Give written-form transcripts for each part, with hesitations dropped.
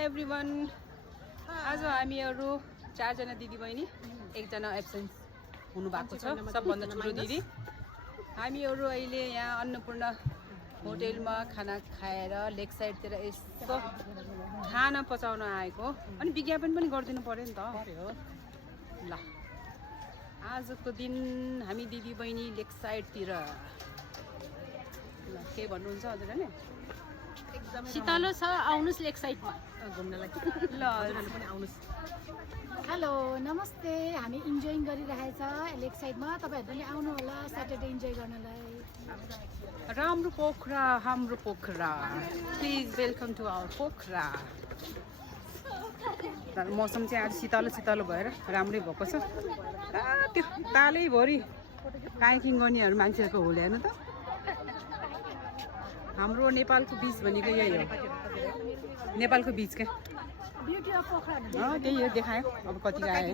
Everyone. आज हामीहरू 4 जना दिदीबहिनी, 1 जना एब्सेन्स हुनुभएको छ, सबभन्दा ठुलो दिदी। हामीहरू अहिले यहाँ अन्नपूर्ण होटेलमा खाना खाएर लेक साइडतिर यसो खाना पचाउन आएको। अनि विज्ञापन पनि गरिदिनु पर्यो नि त। ल आजको दिन हामी दिदीबहिनी लेक साइडतिर। ल के भन्नुहुन्छ हजुरले? शीतलो छ, आउनुस् लेक साइडमा घुम्नलाई। ल पनि आउनुस्। हेलो नमस्ते, हामी इन्जोइङ गरिरहेछ लेक साइडमा। तपाईहरु पनि आउनु होला सैटरडे इन्जोय गर्नलाई। राम्रो पोखरा, हाम्रो Pokhara. Please welcome to our Pokhara. मौसम चाहिँ आज शीतलो भएर राम्रै भएको छ। त्यो तालैभरि काइकिङ गर्नेहरू मान्छेहरूको होले हेर्नु त। हाम्रो नेपालको बीच भनेको यही हो, नेपालको बीच क्या। त्यही हो, देखायो। अब कति आयो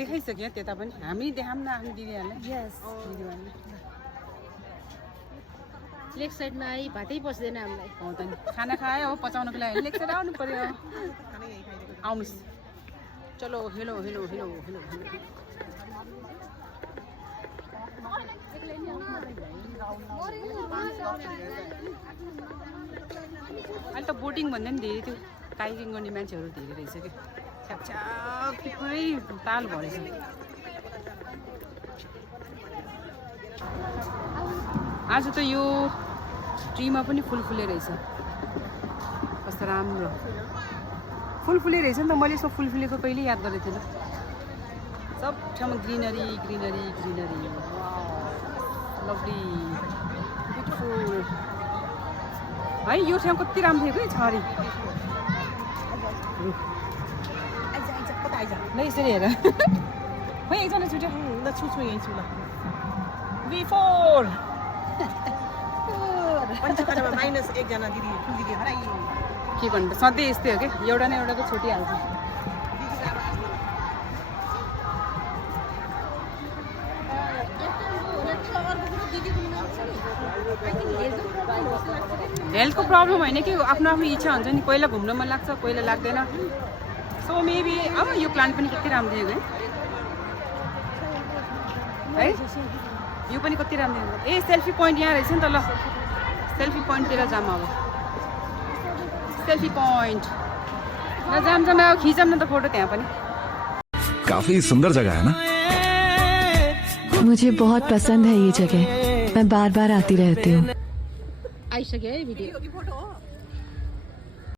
देखाइसक्यो त्यता पनि। हामी देखाऊँ न आफ्नो दिदीहरूलाई। दिदीबहिनी लेक साइडमा आई भातै पस्दैन हामीलाई। हो त नि, खाना खायो हो पचाउनको लागि लेक साइड आउनु पर्यो। आउनुहोस्। चलो hello hello hello hello hello. अहिले त बोटिङ भन्दा पनि धेरै, त्यो काइकिङ गर्ने मान्छेहरू धेरै रहेछ कि। छ्यापछ्यापै ताल भरेछ। आज त यो ट्रीमा पनि फुल फुले रहेछ। कस्तो राम्रो फुल फुले रहेछ नि त। मैले यसो फुल फुलेको कहिले याद गरेको थिएन। सब ठाउँमा greenery greenery greenery. Lovely beautiful है। यो ठाउँ कति राम्रो थियो कि छरी। ल यसरी हेर। खोइ एकजना छुट्यो। ल छु यहीँ छु। ल V4 -1 जना दिदी ठुल दिदी हराइयो। के भन्नु, सधैँ यस्तै हो कि, एउटा न एउटा त छुटिहाल्छ। हेल्थको प्रब्लम होइन कि, आफ्नो आफ्नो इच्छा हुन्छ नि। कोहीलाई घुम्न मन लाग्छ, कोहीलाई लाग्दैन। सो मेबी अब यो प्लान्ट पनि कति राम्रो थियो है। यो पनि कति राम्रो थियो। ए सेल्फी पोइन्ट यहाँ रहेछ नि त। ल सेल्फी पोइन्टतिर जाऊँ अब। सेल्फी पोइन्ट ल जाम अब खिचौँ न त फोटो त्यहाँ पनि। काफी सुंदर जगह है ना। मुझे बहुत पसंद है ये जगह, मैं बार बार आती रहती हूँ। आइसक्यो है भिडियो।